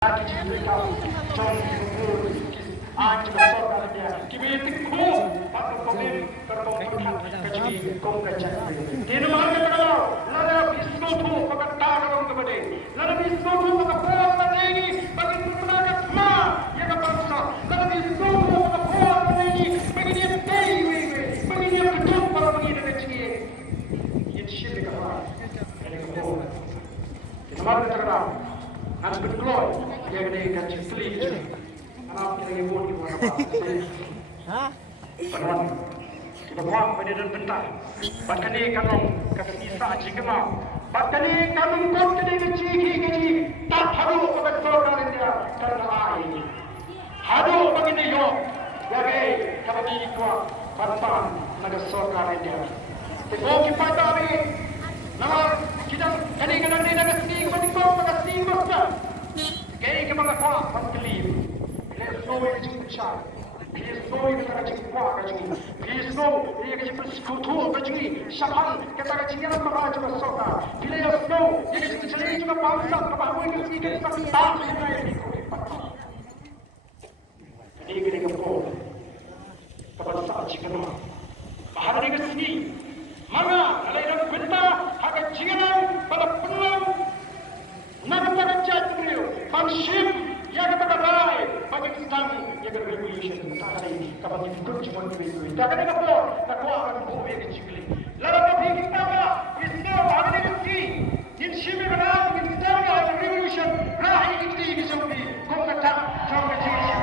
Lagi mereka jom kubur anjing besar dia kimi tikku patut komen tertolong kecil kong kecil ini mana kalau lalu bisu tu pakai taruh ke bade lalu bisu tu pakai pohon bade ini bagi tenaga semua yang berbangsa lalu bisu tu pakai pohon bade ini bagi dia dewi bagi dia betul para bagi dia kecil ini syirik apa ini kubur ini mana kalau Anak berkeluar, dia kena gaji selip je. Anak kita lagi buat kita apa? Penuan, kita buang pada dan bentar. Bahkan ni kalau kata Isa jika mau, bahkan ni kalau kau jadi gaji, tak haru pada sorga dia kerana air. Haru bagi dia yo, jadi kalau ni kuat, pantan naga sorga dia. Tengok kita tadi. Nama kita kadang-kadang ni nak sini kepada kau pada sini bosnya. Kaya ke mga kau pagkalim. Please know it is inside. Please know it is kuah kaji. Please know it is persekutu kaji. Syahan kata kaji yang merah juga soka. Please know it is jelek juga bangsa kebahagiaan itu sedikit tapi tak sebenarnya ini. Jadi kita kau kepada saat jika bahan ini sini. Mana alairan benda agak jingan pada penuh nak terjadi beliau panship yang terbaik bagi kita yang revolution tadi kapal itu cuma begitu tak ada apa tak kuat boleh dicikli lalu kita Islam ada lagi in shime bana in Islam ada revolution rahi itu jadi kau kata jangan jadi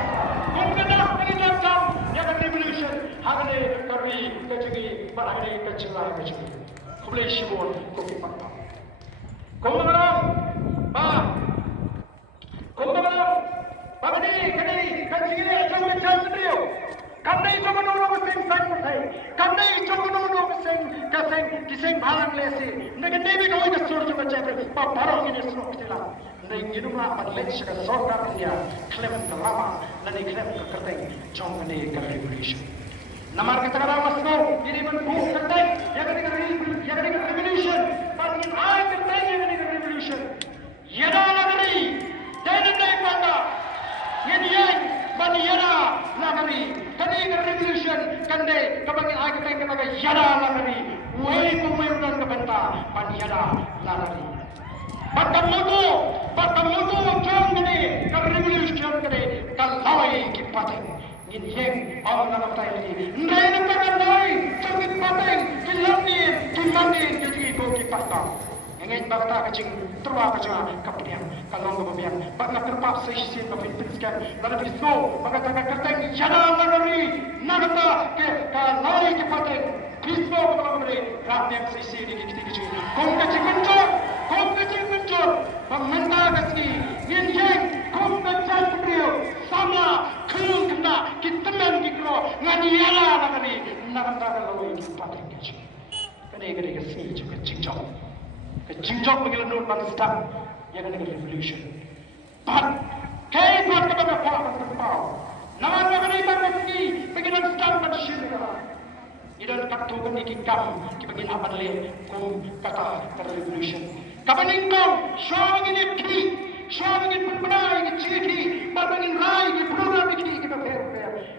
kau kata ini jangan yang revolution ada kami kecil bahaya kecil lagi boleh sibuk kopi patah kau Bagani, kecil jangan jangan beliau. Kami jangan orang bersing santai. Kami jangan orang bersing kisah balang lesi. Negatif itu itu suruh juga cakap. Baru ini suruh sila. Nanti rumah balik sekarang sorga dia klaim lama, nanti klaim kerting jangan ni revolution. Nama kita orang masuk ini menbuat kerting yang ni revolution. Bagi ayat kerting yang ni revolution. Yana lagi, jangan pada. Yang bani yana lagi. Kani revolution kande kabagi ayat kerting kabagi yana lagi. Wei pemerintahan kebenta bani yana lagi. Batamudu jangan ni revolution kande kalai kipating. Ini orang nak tahu ini. Naik nak naik, cakap pateng, kilani jadi ikut kipatang. Ingin bakta kecing, terwa kecing kemudian kalau kemudian bakna terpaksa sih tapi teruskan. Lalu bisu, maka tak kerteng jangan lari, nagata ke kalai kipateng. Bisu kemudian ramai sisi di kecil. Kau kecing mencur, pemenda kecil. Ini kau kecil beliau sama. Kau kena kita mengikro ngadiala lagi nak kalau ini pakai kecil. Kena kesini juga cincok bagi lenur bangsa yang ada revolution. But kau buat kita berapa terpau. Nama kena bagi bagian sedang bersyukur. Idan kartu kini kikam bagian apa leh kau kata revolution. Kapan engkau syawang ini ki. Syawang ini berbeda ini ciri, berbeda rai ini program ini kita fair.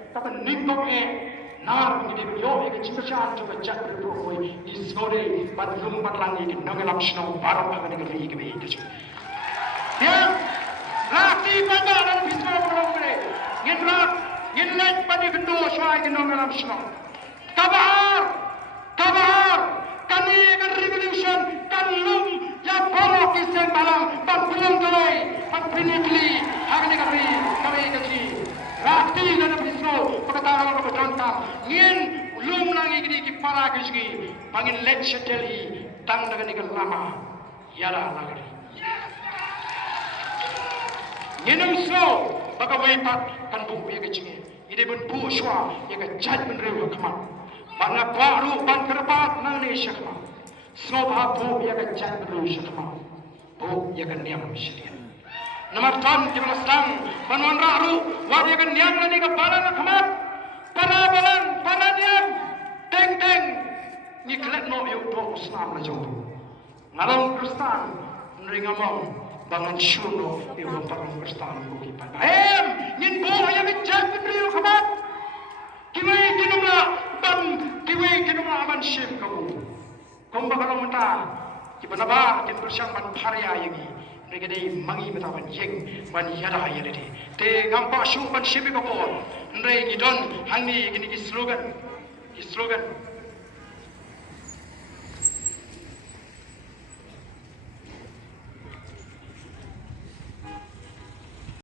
Tapi nimbok nar ini beliau ini ciptaan juga jatuh berbuat di sore pada rumah lagi ini nangelam snow baru akan negeri ini itu. Ya, rati pada dan bisa berlaku. Nginlet pada kedua syawang ini nangelam snow. Kabar, kami akan revolution, kan lum yang baru kisah malam, belum tulai, pinitli, hari kami kecil. Rati dan bisno, perkataan orang bercontoh, ngin lum lagi di para kecil, pangin lecture teli, tang dengan lama, yala lagi. Nginum slow, bagaimana pat kan buku yang kecil, ini pun buku syua yang kecil menerima kemat. Bangga baru bangkerbat nang ni syakma. Semua bu yang kecil belum syakma. Bu yang niam syariat. Nomor tuan kita sedang manuan raru. Wah yang niam nanti ke balan kemat. Para niam. Teng. Ni kelet no yuk do Islam na jauh. Ngalong Kristen neringamong bangan syuno iwa parang kastaan ko kipan. Ngin ko ayam itjat beliau kabat. Kiway kinunga aman syem kamu. Kung bakalong mata, kipanaba kin bersang man parya yangi. Mereka day mangi betawan yeng man yada yada di. Te gampa syum man syem kamu. Nrei ngidon hangi kini slogan.